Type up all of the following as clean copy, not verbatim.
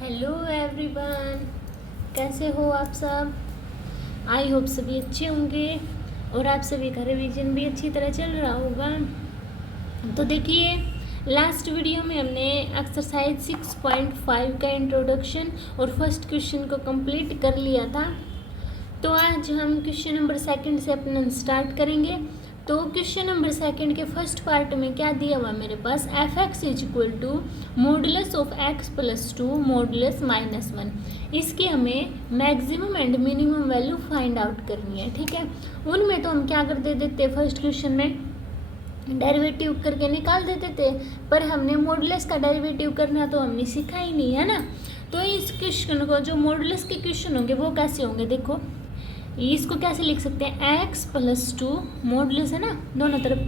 Hello everyone, कैसे हो आप सब। आई होप सभी अच्छे होंगे और आप सभी का रिवीजन भी अच्छी तरह चल रहा होगा। तो देखिए, लास्ट वीडियो में हमने एक्सरसाइज 6.5 का इंट्रोडक्शन और फर्स्ट क्वेश्चन को कंप्लीट कर लिया था। तो आज हम क्वेश्चन नंबर सेकंड से अपना स्टार्ट करेंगे। तो क्वेश्चन नंबर सेकंड के फर्स्ट पार्ट में क्या दिया हुआ मेरे पास, f x is equal to modulus of x plus two modulus minus one. इसकी हमें maximum and minimum value find out करनी है। ठीक है, उनमें तो हम क्या कर देते थे, फर्स्ट क्वेश्चन में डेरिवेटिव करके निकाल देते थे, पर हमने मॉडुलस का डेरिवेटिव करना तो हमने सीखा ही नहीं है ना। तो इस क्वेश्चन को, जो मॉडुलस के क्वेश्चन होंगे वो कैसे होंगे, देखो इसको कैसे लिख सकते हैं, एक्स प्लस टू मॉडुलस है ना दोनों तरफ,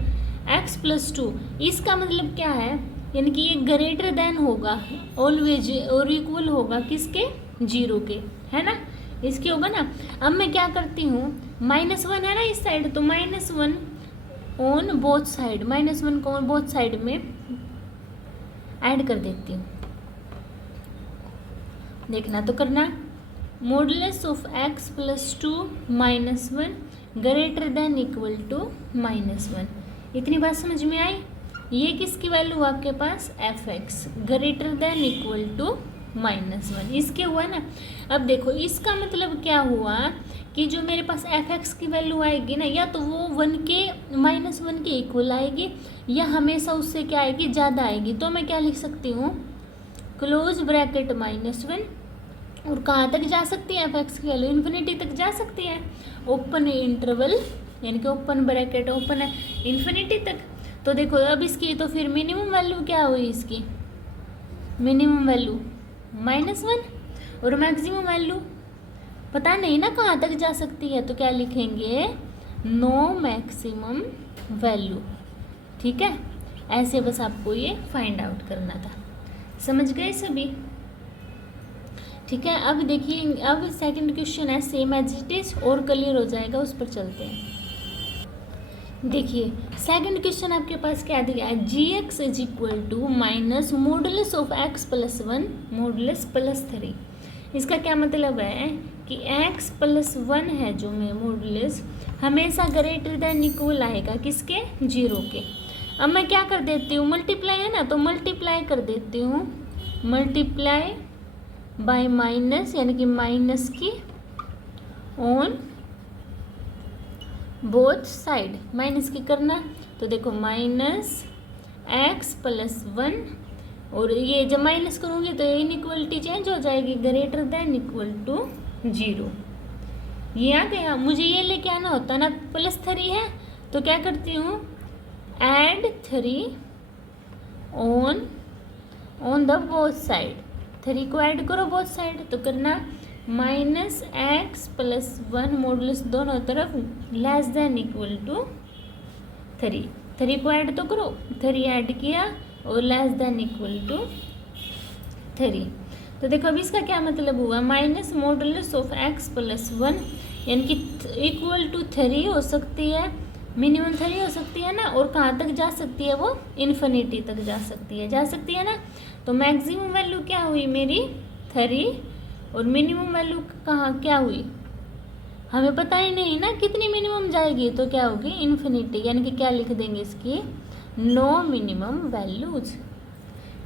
एक्स प्लस टू। इसका मतलब क्या है, यानी कि ये ग्रेटर देन होगा ऑलवेज और इक्वल होगा किसके, जीरो के, है ना, इसके होगा ना। अब मैं क्या करती हूँ, माइनस वन है ना इस साइड, तो minus one on both side, minus one को बोथ साइड में ऐड कर देती हूँ। देखना तो करना, modulus of x plus two minus one greater than equal to minus one. इतनी बात समझ में आई। ये किसकी वैल्यू आपके पास, f x greater than equal to minus one, इसके हुआ ना। अब देखो इसका मतलब क्या हुआ कि जो मेरे पास एफ एक्स की वैल्यू आएगी ना, या तो वो वन के माइनस वन के इक्वल आएगी, या हमेशा उससे क्या आएगी, ज़्यादा आएगी। तो मैं क्या लिख सकती हूँ, क्लोज ब्रैकेट माइनस वन, और कहाँ तक जा सकती है एफ एक्स की वैल्यू, इन्फिनिटी तक जा सकती है, ओपन इंटरवल यानी कि ओपन ब्रैकेट ओपन है इन्फिनिटी तक। तो देखो अब इसकी तो फिर मिनिमम वैल्यू क्या हुई, इसकी मिनिमम वैल्यू माइनस वन, और मैक्सिमम वैल्यू पता नहीं ना कहाँ तक जा सकती है, तो क्या लिखेंगे, नो मैक्सिमम वैल्यू। ठीक है, ऐसे बस आपको ये फाइंड आउट करना था। समझ गए सभी। ठीक है, अब देखिए, अब सेकंड क्वेश्चन है सेम एज इट इज और क्लियर हो जाएगा, उस पर चलते हैं। देखिए सेकंड क्वेश्चन आपके पास क्या दिया है, g x is equal to minus modulus of x plus one modulus plus three. इसका क्या मतलब है कि एक्स प्लस वन है जो मैं मॉडुलस, हमेशा ग्रेटर देन इक्वल आएगा किसके, जीरो के। अब मैं क्या कर देती हूँ, मल्टीप्लाई है ना, तो मल्टीप्लाई कर देती हूँ, मल्टीप्लाई बाय माइनस यानी कि माइनस की ऑन बोथ साइड, माइनस की करना। तो देखो माइनस एक्स प्लस वन, और ये जब माइनस करूँगी तो इनइक्वलिटी चेंज हो जाएगी, greater than equal to zero. ये आ गया, मुझे ये लेके आना होता ना, प्लस थ्री है तो क्या करती हूँ, add three on the both side, three को ऐड करो बोथ साइड, तो करना minus x plus one modulus दोनों तरफ less than equal to three, three को ऐड तो करो, थ्री ऐड किया और less than equal to three. तो देखो अब इसका क्या मतलब हुआ, minus modulus of x plus one यानी कि इक्वल टू थ्री हो सकती है, मिनिमम थ्री हो सकती है ना, और कहाँ तक जा सकती है वो, इन्फिनिटी तक जा सकती है ना। तो मैक्सिमम वैल्यू क्या हुई मेरी, थ्री, और मिनिमम वैल्यू कहाँ क्या हुई, हमें पता ही नहीं ना कितनी मिनिमम जाएगी, तो क्या होगी, इन्फिनिटी, यानी कि क्या लिख देंगे इसकी, नो मिनिमम वैल्यूज।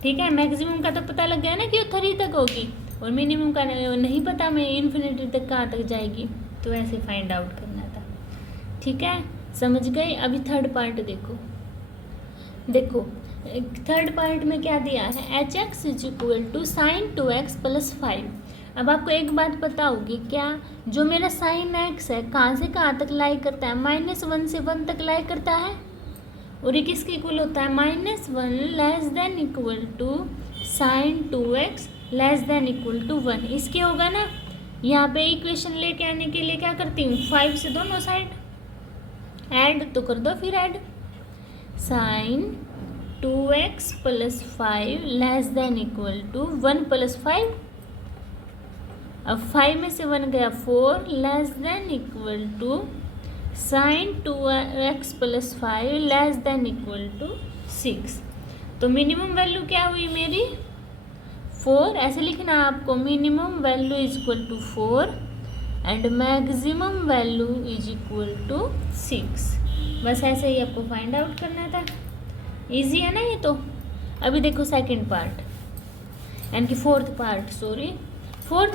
ठीक है, मैक्सिमम का तो पता लग गया ना कि वो थ्री तक होगी, और मिनिमम का नहीं पता मैं इन्फिनिटी तक कहाँ तक जाएगी, तो ऐसे फाइंड आउट करना था। ठीक है, समझ गए। अभी थर्ड पार्ट देखो, देखो थर्ड पार्ट में क्या दिया है, h x is equal to sine two x plus five. अब आपको एक बात पता होगी क्या, जो मेरा साइन एक्स है कहाँ से कहाँ तक लाई करता है, माइनस वन से वन तक लाई करता है, और ये किसके इक्वल होता है, minus one less than equal to sine two x less than equal to one, इसके होगा ना। यहाँ पे इक्वेशन लेके आने के लिए क्या करती हूँ, फाइव से दोनों साइड ऐड तो कर दो, फिर add sine two x plus five less than equal to one plus five, अब फाइव में से वन गया four, less than equal to sine two x plus five less than equal to six. तो minimum value क्या हुई मेरी, 4 ऐसे लिखना है आपको, minimum value is equal to 4 and maximum value is equal to 6। बस ऐसे ही आपको फाइंड आउट करना था। इजी है ना ये तो। अभी देखो सेकंड पार्ट, यानी कि फोर्थ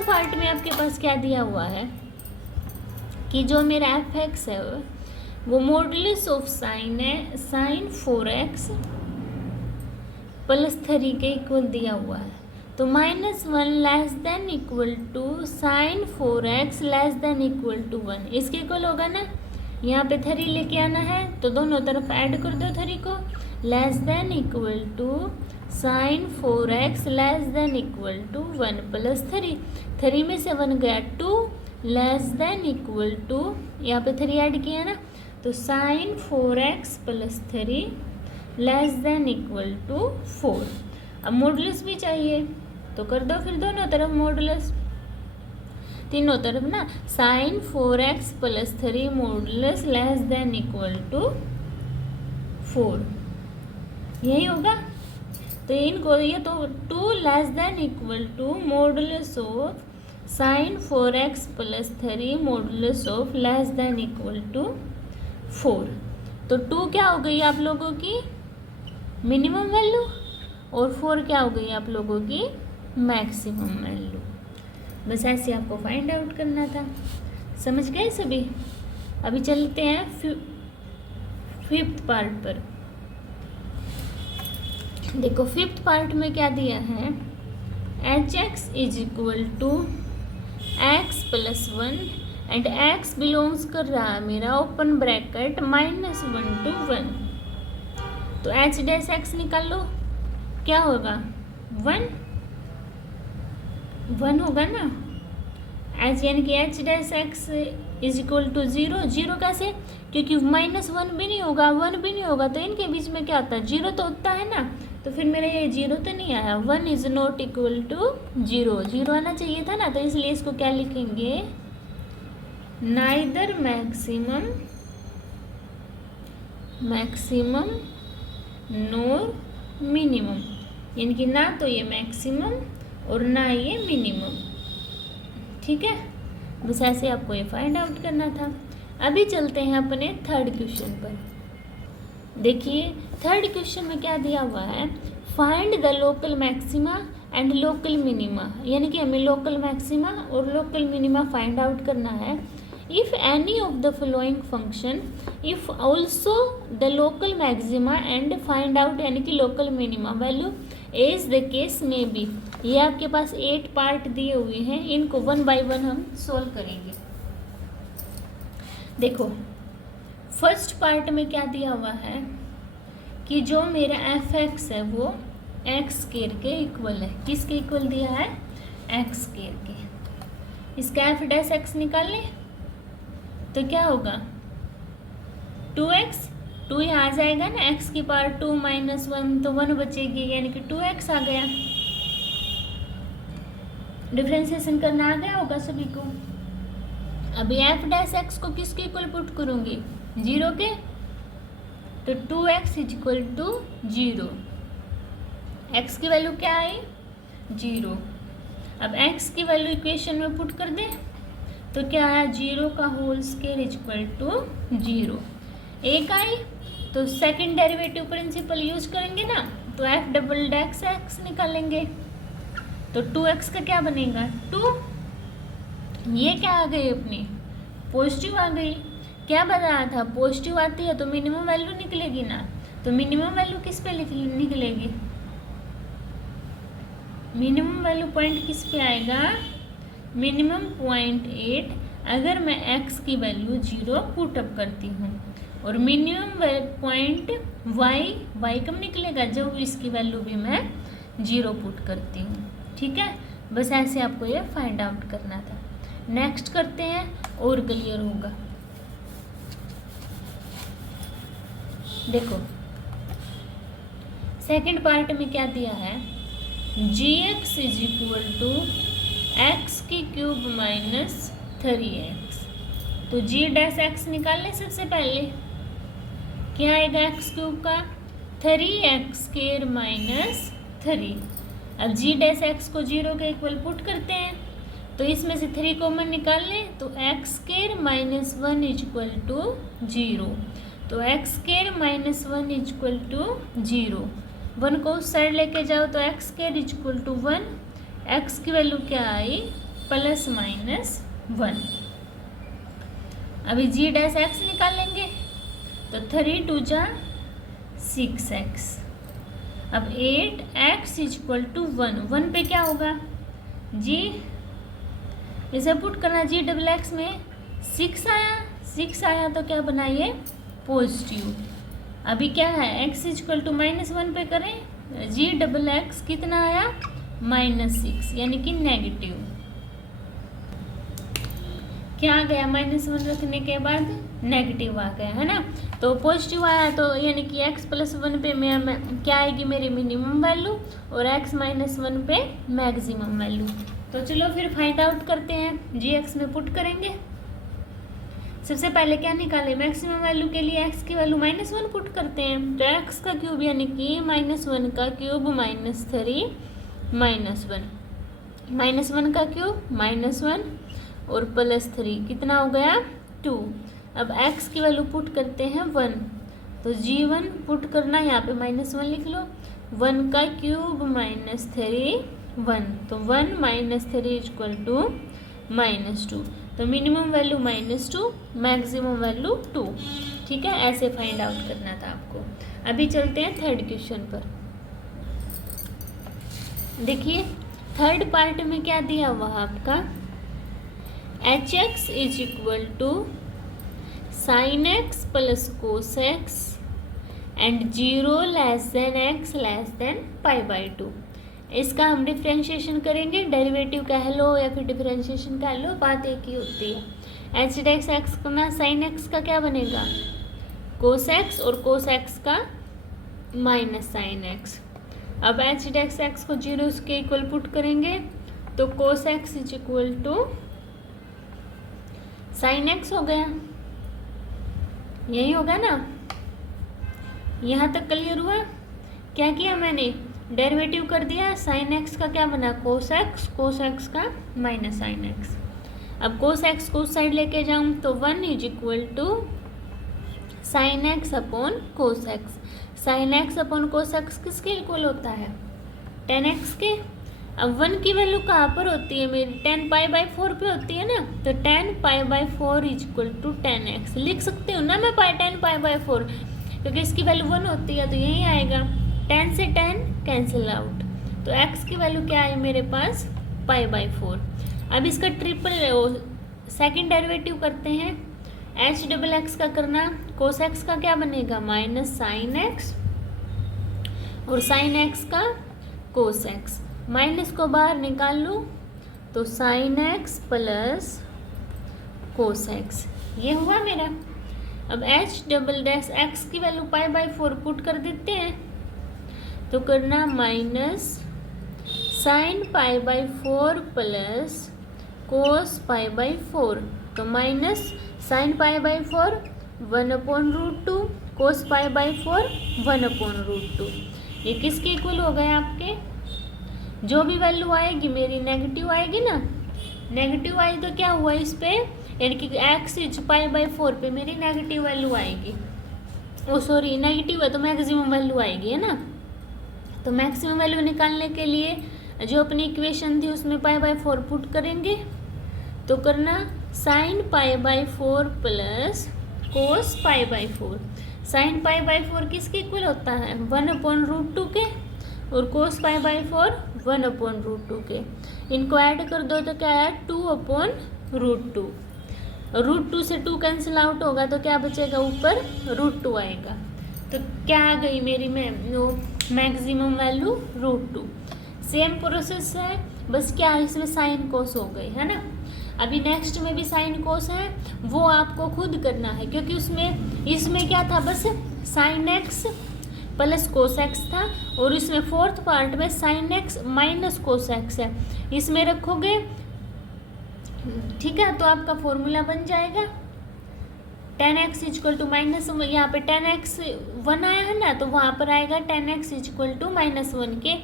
पार्ट में आपके पास क्या दिया हुआ है कि जो मेरा एफ एक्स है वो मॉडुलस ऑफ साइन है, साइन 4x प्लस 3 के इक्वल दिया हुआ है। तो -1 less than equal to sine 4x less than equal to 1, इसके इक्वल होगा ना। यहाँ पे 3 लेके आना है तो दोनों तरफ ऐड कर दो 3 को। Less than equal to sine 4x less than equal to 1 plus 3 में से 1 गया 2 लेस देन इक्वल टू, यहाँ पे 3 ऐड किया ना, तो sine 4x plus 3 less than equal to 4। अब मॉडुलस भी चाहिए तो कर दो फिर दोनों तरफ मॉडुलस, तीनों तरफ ना। Sine 4x plus 3 modulus less than equal to 4, यही होगा। तो इनको ये तो 2 less than equal to modulus of sine 4x plus 3 modulus of less than equal to 4। तो 2 क्या हो गई आप लोगों की मिनिमम वैल्यू और 4 क्या हो गई आप लोगों की मैक्सिमम वैल्यू। बस ऐसे आपको फाइंड आउट करना था। समझ गए सभी। अभी चलते हैं फिफ्थ पार्ट पर। देखो फिफ्थ पार्ट में क्या दिया है, h x is equal to x plus 1 and x belongs कर रहा है मेरा ओपन ब्रैकेट -1 to 1। तो एच डैश एक्स निकाल लो, क्या होगा 1 होगा ना। एच यानी कि h dash x is equal to 0। 0 कैसे, क्योंकि -1 भी नहीं होगा 1 भी नहीं होगा, तो इनके बीच में क्या होता है 0 तो होता है ना। तो फिर मेरा ये 0 तो नहीं आया, 1 इज नॉट इक्वल टू 0। 0 आना चाहिए था ना, तो इसलिए इसको क्या लिखेंगे, नाइदर मैक्सिमम नोर मिनिमम, यानी कि ना तो ये मैक्सिमम और ना ये मिनिमम। ठीक है, बस ऐसे आपको ये फाइंड आउट करना था। अभी चलते हैं अपने थर्ड क्वेश्चन पर। देखिए थर्ड क्वेश्चन में क्या दिया हुआ है, find the local maxima and local minima, यानी कि हमें लोकल मैक्सिमा और लोकल मिनिमा फाइंड आउट करना है। If any of the following function, if also the local maxima and find out यानी कि local minima value as the case में be. ये आपके पास 8 पार्ट दिए हुए हैं, इनको 1 by 1 हम सोल्व करेंगे। देखो फर्स्ट पार्ट में क्या दिया हुआ है कि जो मेरा एफ एक्स है वो एक्स स्क्वायर के इक्वल है। किसके इक्वल दिया है, एक्स स्क्वायर के। इसका एफ डैश एक्स निकाल लें तो क्या होगा 2x, 2 यहाँ आ जाएगा ना, x की पावर 2 - 1 तो 1 बचेगी, यानी कि 2x आ गया। डिफ्रेंशिएशन करना आ गया होगा सभी को। अभी एफ डैश एक्स को किसके इक्वल पुट करूंगी 0 के, तो 2x is equal to 0। x की वैल्यू क्या आई 0। अब x की वैल्यू इक्वेशन में पुट कर दें तो क्या आया 0 का whole square is equal to 0। एक आई तो सेकंड डेरिवेटिव प्रिंसिपल यूज करेंगे ना, तो एफ डबल डैश एक्स निकालेंगे। तो 2x का क्या बनेगा 2, ये क्या आ गई अपनी पॉजिटिव आ गई। क्या बताया था पॉजिटिव आती है तो मिनिमम वैल्यू निकलेगी ना, तो मिनिमम वैल्यू किस पे निकलेगी, मिनिमम वैल्यू पॉइंट किस पे आएगा, मिनिमम 0.8 अगर मैं x की वैल्यू 0 पुट अप करती हूँ, और मिनिमम पॉइंट y कब निकलेगा जब इसकी वैल्यू भी मैं 0 पुट करती हूँ। ठीक है, बस ऐसे आपको ये फाइंड आउट करना था। नेक्स्ट करते हैं और क्लियर होगा। देखो सेकंड पार्ट में क्या दिया है, gx is equal to x की क्यूब माइनस 3x। तो g डैश एक्स निकाल लें सबसे पहले, क्या आएगा एक्स क्यूब का 3x स्क्वायर माइनस 3। अब जी डैश एक्स को 0 के इक्वल पुट करते हैं, तो इसमें से 3 कॉमन निकाल लें, तो x square minus 1 equal to 0। तो x square minus 1 equal to 0। 1 को उस साइड लेके जाओ तो x square equal to 1। X की वैल्यू क्या आई, प्लस माइनस 1। अभी जी डैश एक्स निकाल लेंगे, तो 3 2 जा 6x। अब 8x इक्वल टू 1। 1 पे क्या होगा, जी इसे पुट करना, जी डबल एक्स में 6 आया, 6 आया तो क्या बनाइए, पॉजिटिव। अभी क्या है, x इक्वल टू -1 पे करें, जी डबल एक्स कितना आया, -6, यानी कि नेगेटिव। क्या आ गया, -1 रखने के बाद नेगेटिव आ गया, है ना। तो पॉजिटिव आया तो यानी कि x + 1 पे मैं क्या आएगी, मेरी मिनिमम वैल्यू, और x - 1 पे मैक्सिमम वैल्यू। तो चलो फिर फाइंड आउट करते हैं, जी एक्स में पुट करेंगे। सबसे पहले क्या निकालें, मैक्सिमम वैल्यू के लिए x की वैल्यू -1 पुट करते हैं, तो x का क्यूब यानी कि -1 का क्यूब -3 -1, -1 का क्यूब -1 और +3 कितना हो गया, 2। अब x की वैल्यू पुट करते हैं 1, तो g1 पुट करना, यहाँ पे -1 लिख लो, 1 का क्यूब -3 1, तो 1 - 3 इक्वल टू -2। तो मिनिमम वैल्यू -2, मैक्सिमम वैल्यू 2। ठीक है, ऐसे फाइंड आउट करना था आपको। अभी चलते हैं थर्ड क्वेश्चन पर। देखिए थर्ड पार्ट में क्या दिया हुआ आपका, hx is equal to sin x plus cos x and 0 less than x less than π/2। इसका हम डिफ्रेंशिएशन करेंगे, डेरिवेटिव कह लो या फिर डिफ्रेंशिएशन कह लो, बात एक ही होती है। एच डैश एक्स करना, साइन एक्स का क्या बनेगा, कोस एक्स, और कोस एक्स का माइनस साइन एक्स। अब एच डैश एक्स को 0 के इक्वल पुट करेंगे, तो cos x is equal to sine x हो गया, यही होगा ना। यहाँ तक क्लियर हुआ, क्या किया मैंने, डेरिवेटिव कर दिया, साइन एक्स का क्या बना, कोस एक्स का माइनस साइन एक्स। अब कोस एक्स को उस साइड लेके जाऊँ तो 1 is equal to sine x upon cos x. Sine x upon cos x किसके इक्वल होता है, 10x के। अब 1 की वैल्यू कहाँ पर होती है मेरी, 10π/4 पे होती है ना, तो 10π/4 इज इक्वल टू 10x लिख सकती हूँ ना मैं, 10π/4, क्योंकि इसकी वैल्यू 1 होती है तो यही आएगा। 10 से 10 कैंसिल आउट, तो x की वैल्यू क्या आई मेरे पास, π/4। अब इसका ट्रिपल सेकंड डेरिवेटिव करते हैं, h डबल एक्स का करना, कोस एक्स का क्या बनेगा, माइनस साइन एक्स, और साइन एक्स का कोस एक्स, माइनस को बाहर निकाल लूँ तो sine x plus cos x, ये हुआ मेरा। अब h डबल डैश एक्स की वैल्यू π/4 पुट कर देते हैं, तो करना माइनस साइन π/4 प्लस कोस π/4, तो माइनस साइन π/4 1/√2, कोस π/4 1/√2। ये किसके इक्वल हो गए आपके, जो भी वैल्यू आएगी मेरी नेगेटिव आएगी ना, नेगेटिव आई तो क्या हुआ इस पे, यानी कि x इज π/4 पे मेरी नेगेटिव वैल्यू आएगी, ओ सॉरी नेगेटिव है तो मैक्सिमम वैल्यू आएगी, है ना। तो मैक्सिमम वैल्यू निकालने के लिए जो अपनी इक्वेशन थी उसमें π/4 पुट करेंगे, तो करना साइन π/4 प्लस कोस π/4। साइन π/4 किसके इक्वल होता है, 1/√2 के, और कोस π/4 1/√2 के। इनको ऐड कर दो तो क्या है, 2/√2। √2 से 2 कैंसिल आउट होगा तो क्या बचेगा, ऊपर √2 आएगा, तो क्या आ गई मेरी मैक्सिमम वैल्यू √2। सेम प्रोसेस है, बस क्या है इसमें साइन कोस हो गई, है ना। अभी नेक्स्ट में भी साइन कोस है, वो आपको खुद करना है, क्योंकि इसमें क्या था, बस sine x plus cos x था, और इसमें फोर्थ पार्ट में sine x minus cos x है, इसमें रखोगे, ठीक है, तो आपका फॉर्मूला बन जाएगा। 10x इक्वल टू माइनस, यहाँ पे 10x 1 आया है ना, तो वहाँ पर आएगा 10x इक्वल टू -1 के,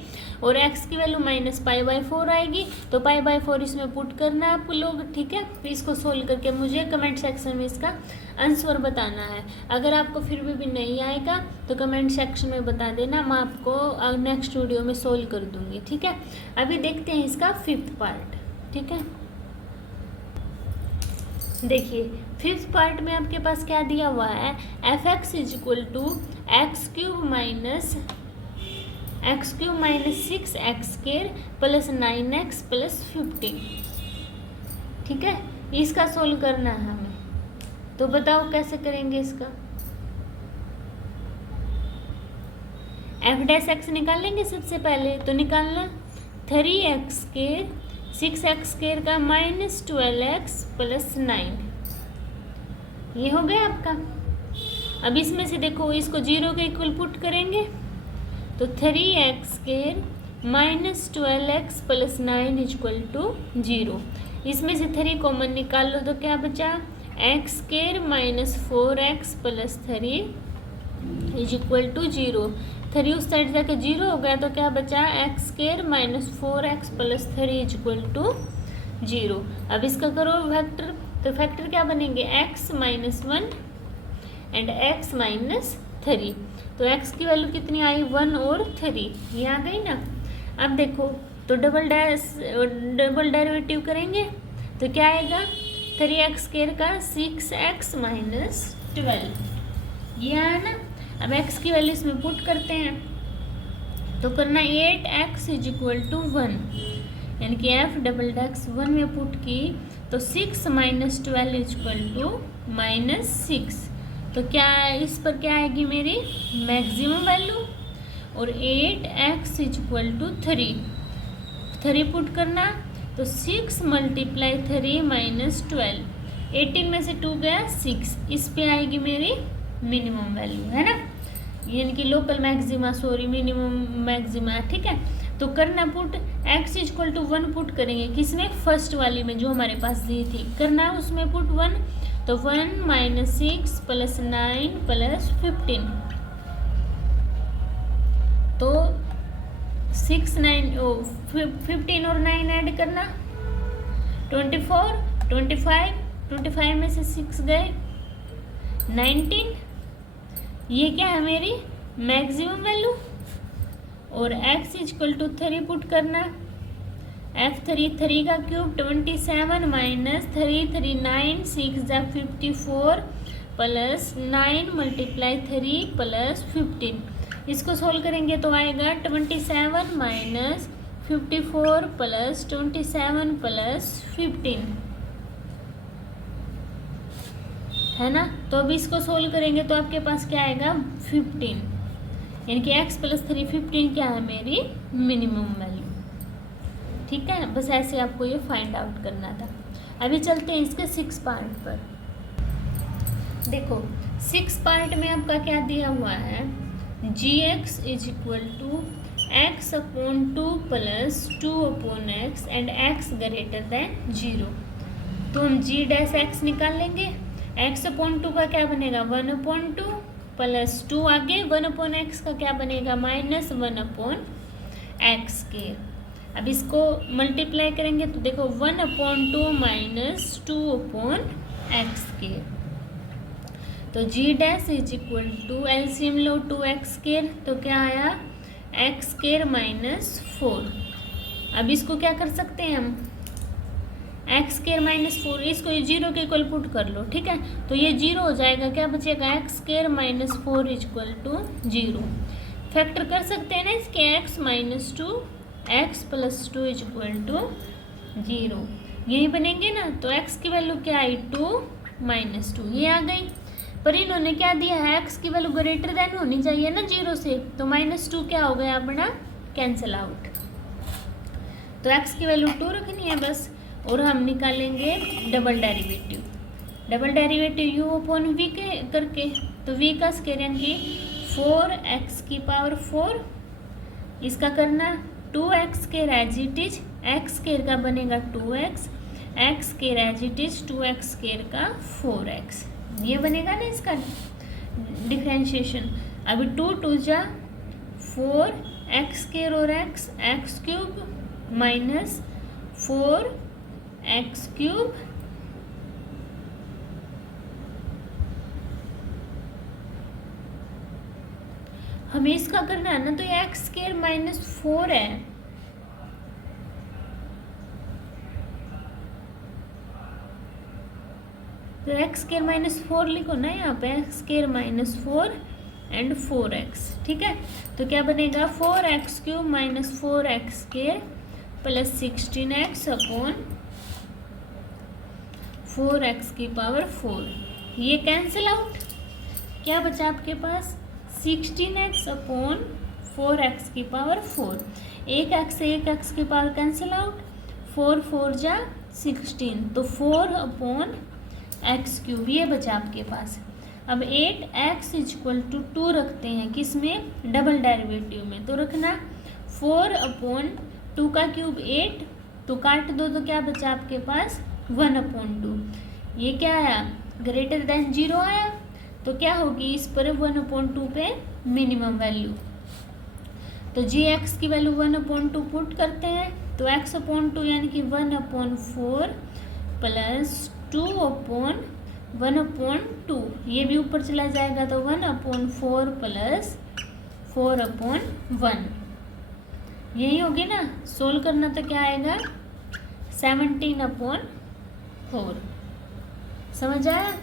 और x की वैल्यू -π/4 आएगी, तो π/4 इसमें पुट करना है आप लोग, ठीक है। फिर इसको सोल्व करके मुझे कमेंट सेक्शन में इसका आंसर बताना है। अगर आपको फिर भी नहीं आएगा तो कमेंट सेक्शन में बता देना, मैं आपको नेक्स्ट वीडियो में सोल्व कर दूँगी, ठीक है। अभी देखते हैं इसका 5th पार्ट, ठीक है। देखिए 5th पार्ट में आपके पास क्या दिया हुआ है, f(x) equal to x³ minus 6x² plus 9x plus 15, ठीक है। इसका सोल्व करना है हमें, तो बताओ कैसे करेंगे इसका। f' निकालेंगे सबसे पहले, तो निकालना 3x² 6x² का -12x प्लस 9, ये हो गया आपका। अब इसमें से देखो इसको 0 के इक्वल पुट करेंगे, तो 3x² -12x plus 9 equal to 0। इसमें से 3 कॉमन निकाल लो, तो क्या बचा, x² -4x plus 3 equal to 0। 3 उस साइड जाके 0 हो गया, तो क्या बचा, x² -4x plus 3 equal to 0। अब इसका करो फैक्टर, तो फैक्टर क्या बनेंगे, x -1 एंड x -3, तो x की वैल्यू कितनी आई, 1 और 3, ये आ गई ना। अब देखो तो डबल डेरिवेटिव करेंगे, तो क्या आएगा, 3x² का 6x -12, ये आया ना। अब x की वैल्यू इसमें पुट करते हैं, तो करना 8x इक्वल टू 1, यानी कि f" 1 में पुट की, तो 6 -12 इक्वल टू -6, तो क्या इस पर क्या आएगी मेरी मैक्सिमम वैल्यू, और 8x इक्वल टू 3 पुट करना, तो 6 × 3 -12, 18 में से 2 गया 6, इस पे आएगी मेरी मिनिमम वैल्यू, है ना, यानी कि local maxima, sorry minimum maxima, ठीक है। तो करना put x equal to 1 put करेंगे, किसमें, फर्स्ट वाली में जो हमारे पास दी थी, करना उसमें पुट 1, तो 1 - 6 प्लस 9 प्लस 15, तो 6 9 15 और 9 ऐड करना 24, 25 में से 6 गए 19, ये क्या है मेरी मैक्सिमम वैल्यू, और x इक्वल टू 3 पुट करना, f3 का क्यूब 27 माइनस 3 3 9 6 54 प्लस 9 × 3 प्लस 15, इसको सोल्व करेंगे तो आएगा 27 माइनस 54 प्लस 27 प्लस 15, है ना। तो अब इसको सोल्व करेंगे तो आपके पास क्या आएगा 15, यानी कि x + 3 15 क्या है मेरी मिनिमम वैल्यू, ठीक है। बस ऐसे आपको ये फाइंड आउट करना था। अभी चलते हैं इसके 6 पार्ट पर। देखो 6 पार्ट में आपका क्या दिया हुआ है, gx is equal to x/2 plus 2/x and x greater than 0। तो हम g' निकाल लेंगे, x/2 का क्या बनेगा 1/2 प्लस 2 आगे 1/x का क्या बनेगा -1/x²। अब इसको मल्टीप्लाई करेंगे तो देखो 1/2 माइनस 2/x², तो g' is equal to LCM लो 2x², तो क्या आया x² -4। अब इसको क्या कर सकते हैं हम x² -4, इसको ये 0 के इक्वल पुट कर लो, ठीक है। तो ये 0 हो जाएगा, क्या बचेगा x² -4 इक्वल टू 0। फैक्टर कर सकते हैं ना इसके x -2 x + 2 इक्वल टू 0, यही बनेंगे ना। तो x की वैल्यू क्या आई 2 -2, ये आ गई। पर इन्होंने क्या दिया है x की वैल्यू ग्रेटर देन होनी चाहिए ना 0 से, तो -2 क्या हो गया अपना कैंसिल आउट। तो x की वैल्यू 2 रखनी है बस, और हम निकालेंगे डबल डेरिवेटिव u/v के करके, तो v का स्क्वायर यानी 4x⁴, इसका करना 2x² as it is, x² का बनेगा 2x, x² as it is 2x² का 4x, ये बनेगा ना इसका डिफ्रेंशिएशन। अभी 2 2 जा 4 एक्स स्क्वायर और x x cube minus 4 x cube हमें इसका करना है ना, तो ये एक्स स्क्वायर माइनस 4 है, तो एक्स स्क्वायर माइनस 4 लिखो ना यहाँ पे, x square minus 4 and 4x, ठीक है। तो क्या बनेगा 4x cube minus 4x square plus 16x upon 4x की पावर 4। ये कैंसिल आउट, क्या बचा आपके पास 16x अपॉन 4x की पावर 4। एक x से एक x की पावर कैंसिल आउट, 4 4 जा 16, तो 4 अपॉन एक्स क्यूब ये बचा आपके पास। अब 8x इक्वल टू 2 रखते हैं, किस में, डबल डेरिवेटिव में, तो रखना 4 अपॉन 2 का क्यूब 8, तो काट दो तो क्या बचा आपके पास 1 अपॉन 2। ये क्या आया ग्रेटर देन 0 आया, तो क्या होगी इस पर 1 अपॉन 2 पे मिनिमम वैल्यू, तो gx की वैल्यू 1 अपॉन 2 पुट करते हैं, तो x अपॉन 2 यानी कि 1 अपॉन 4 प्लस 2 अपॉन 1 अपॉन 2, ये भी ऊपर चला जाएगा, तो 1 अपॉन 4 प्लस 4 अपॉन 1, यही होगी ना। सोल्व करना तो क्या आएगा 17 अपॉन 4, समझ आया।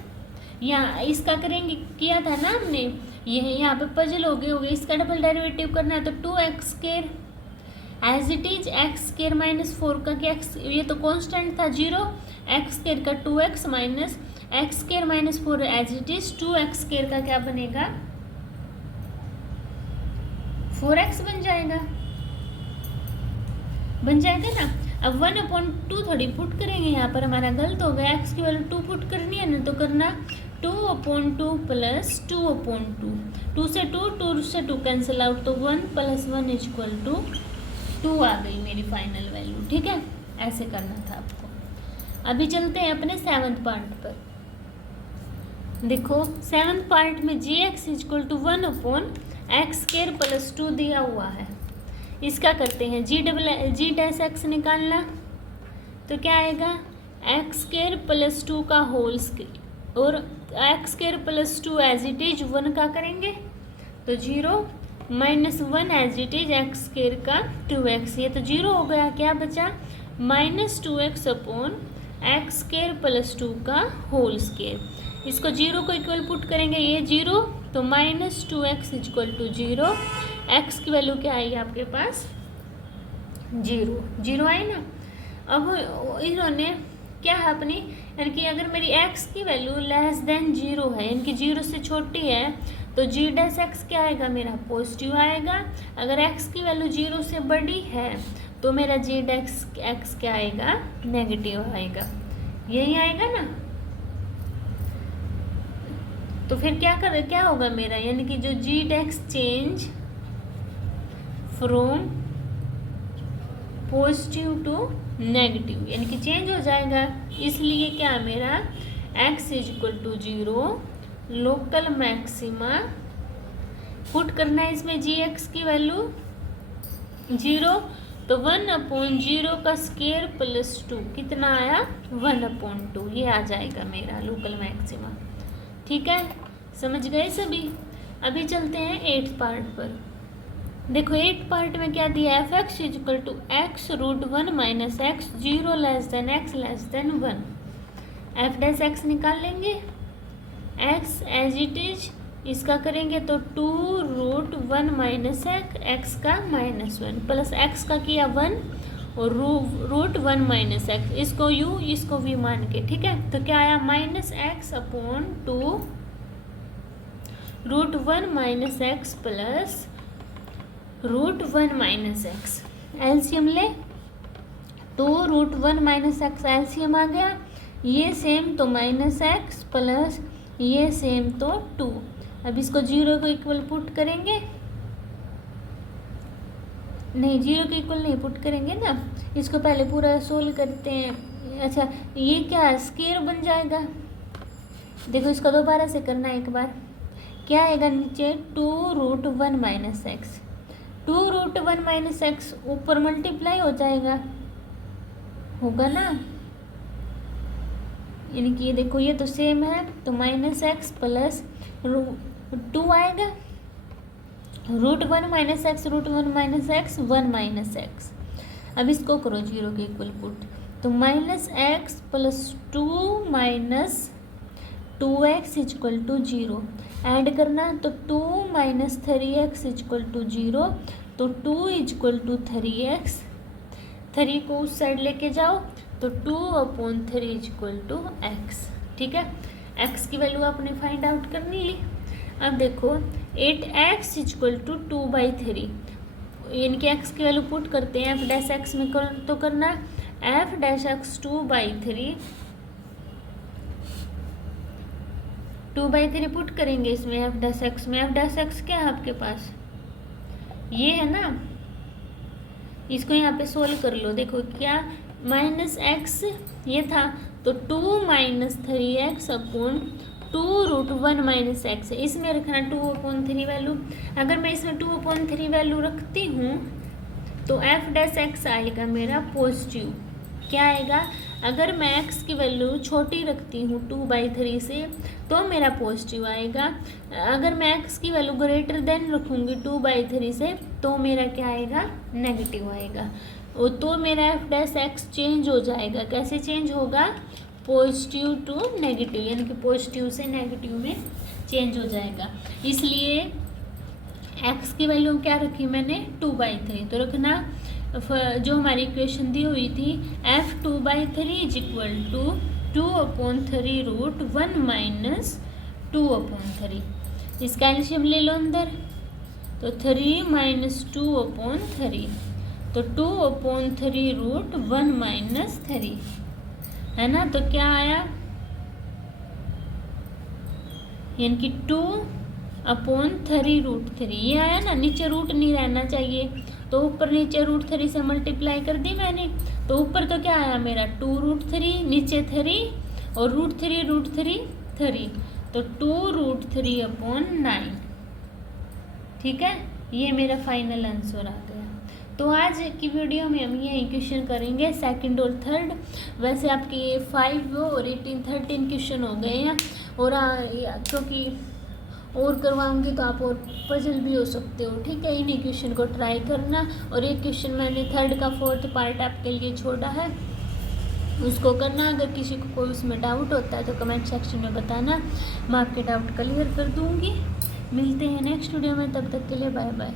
यहाँ इसका करेंगे, किया था ना हमने, ये यहाँ पे पजल हो गए, इसका डबल डेरिवेटिव करना है, तो 2x square as it is x square minus 4 का क्या x, ये तो कांस्टेंट था 0, एक्स स्क्वायर का 2x minus x square minus 4 as it is 2x square का क्या बनेगा 4x बन जाएगा ना। अब 1 अपॉन 2 थोड़ी पुट करेंगे, यहाँ पर हमारा गलत हो गया, x की वैल्यू 2 पुट करनी है ना, तो करना 2 अपॉन 2 प्लस 2 अपॉन 2, 2 से 2 से 2 कैंसिल आउट, तो 1 प्लस 1 इक्वल टू 2 आ गई मेरी फाइनल वैल्यू, ठीक है। ऐसे करना था आपको। अभी चलते हैं अपने 7th पार्ट पर। देखो 7th पार्ट में gx equal to 1 upon x square plus 2 दिया हुआ है, इसका करते हैं जी डैश एक्स निकालना, तो क्या आएगा एक्स स्क्वायर प्लस 2 का होल स्क्वायर, और x square plus 2 as it is 1 का करेंगे, तो 0 minus 1 as it is x square का 2x, ये तो 0 हो गया, क्या बचा minus 2x upon x square plus 2 का होल स्क्वायर। इसको 0 को इक्वल पुट करेंगे, ये 0, तो minus 2x equal to 0, x की वैल्यू क्या आई आपके पास 0 आई ना। अब इन्होंने क्या है अपनी, यानी कि अगर मेरी x की वैल्यू लेस देन 0 है, यानी कि 0 से छोटी है, तो g डैश x क्या आएगा मेरा पॉजिटिव आएगा। अगर x की वैल्यू 0 से बड़ी है तो मेरा g डैश x क्या आएगा नेगेटिव आएगा, यही आएगा ना। तो फिर क्या होगा मेरा, यानी कि जो g dash change from positive to negative, यानी कि चेंज हो जाएगा, इसलिए क्या मेरा x equal to 0 local maxima put करना है इसमें gx की वैल्यू 0, तो 1 अपॉन 0 का स्क्वायर प्लस 2 कितना आया 1 अपॉन 2, ये आ जाएगा मेरा लोकल मैक्सिमा, ठीक है। समझ गए सभी। अभी चलते हैं 8th पार्ट पर। देखो 8th पार्ट में क्या दिया है, f(x) equal to x root 1 minus x 0 less than x less than 1, f dash x निकाल लेंगे, x एज इट इज इसका करेंगे तो 2 रूट 1 माइनस x का -1 प्लस x का किया 1 और रूट 1 माइनस x, इसको u इसको v मान के, ठीक है। तो क्या आया minus x upon 2 root 1 minus x plus root 1 minus x, LCM ले, 2 रूट 1 माइनस एक्स एलसीएम आ गया, ये सेम तो माइनस एक्स प्लस ये सेम तो 2। अब इसको 0 को इक्वल पुट करेंगे, नहीं 0 के इक्वल नहीं पुट करेंगे ना, इसको पहले पूरा सोल्व करते हैं। अच्छा ये क्या स्क्वायर बन जाएगा, देखो इसको दोबारा से करना है एक बार। क्या आएगा नीचे 2√1 माइनस एक्स, 2√1 माइनस एक्स ऊपर मल्टीप्लाई हो जाएगा, होगा ना, यानी कि ये देखो ये तो सेम है, तो माइनस एक्स प्लस 2 आएगा, √1 minus x, √1 minus x 1 minus x. अब इसको करो 0 के इक्वल पुट, तो minus x plus 2 minus 2x equal to 0, add करना तो 2 माइनस 3x इक्वल टू 0, तो 2 इक्वल टू 3x, 3 को उस साइड लेके जाओ तो 2/3 इक्वल टू x। ठीक है, x की वैल्यू आपने फाइंड आउट करनी ली। अब देखो 8x इक्वल टू 2/3, यानी कि x की वैल्यू पुट करते हैं f डैश x में तो करना f डैश x 2/3, 2/3 पुट करेंगे इसमें f डैश x में, f डैश x क्या है आपके पास, ये है ना, इसको यहाँ पे सोल्व कर लो। देखो क्या माइनस एक्स ये था, तो 2 minus 3x upon 2√1 minus x है, इसमें रखना 2/3 वैल्यू। अगर मैं इसमें 2/3 वैल्यू रखती हूँ तो f डैश x आएगा मेरा पॉजिटिव। क्या आएगा, अगर मैं x की वैल्यू छोटी रखती हूँ 2/3 से तो मेरा पॉजिटिव आएगा, अगर मैं x की वैल्यू ग्रेटर देन रखूँगी 2/3 से तो मेरा क्या आएगा, नेगेटिव आएगा। तो मेरा f डैश x चेंज हो जाएगा, कैसे चेंज होगा, पॉजिटिव टू नेगेटिव, यानी कि पॉजिटिव से नेगेटिव में चेंज हो जाएगा। इसलिए x की वैल्यू क्या रखी मैंने 2/3, तो रखना जो हमारी इक्वेशन दी हुई थी f 2/3 is equal to 2/3√1 minus 2/3, इसका एलसीएम ले लो अंदर, तो 3 माइनस 2/3, तो 2/3√1 माइनस 3 है ना, तो क्या आया, यानी कि 2/3√3 ये आया ना, नीचे रूट नहीं रहना चाहिए, तो ऊपर नीचे √3 से मल्टीप्लाई कर दी मैंने, तो ऊपर तो क्या आया मेरा 2√3, नीचे 3 और √3 3, तो 2√3/9। ठीक है, ये मेरा फाइनल आंसर आ गया। तो आज की वीडियो में हम यही क्वेश्चन करेंगे सेकंड और थर्ड। वैसे आपके 5 और 18 13 क्वेश्चन हो गए हैं, और क्योंकि और करवाऊंगी तो आप और पजल भी हो सकते हो। ठीक है, इन्हीं क्वेश्चन को ट्राई करना, और एक क्वेश्चन मैंने थर्ड का 4th पार्ट आपके लिए छोड़ा है, उसको करना। अगर किसी को कोई उसमें डाउट होता है तो कमेंट सेक्शन में बताना, मैं आपके डाउट क्लियर कर दूंगी। मिलते हैं नेक्स्ट वीडियो में, तब तक के लिए बाय बाय।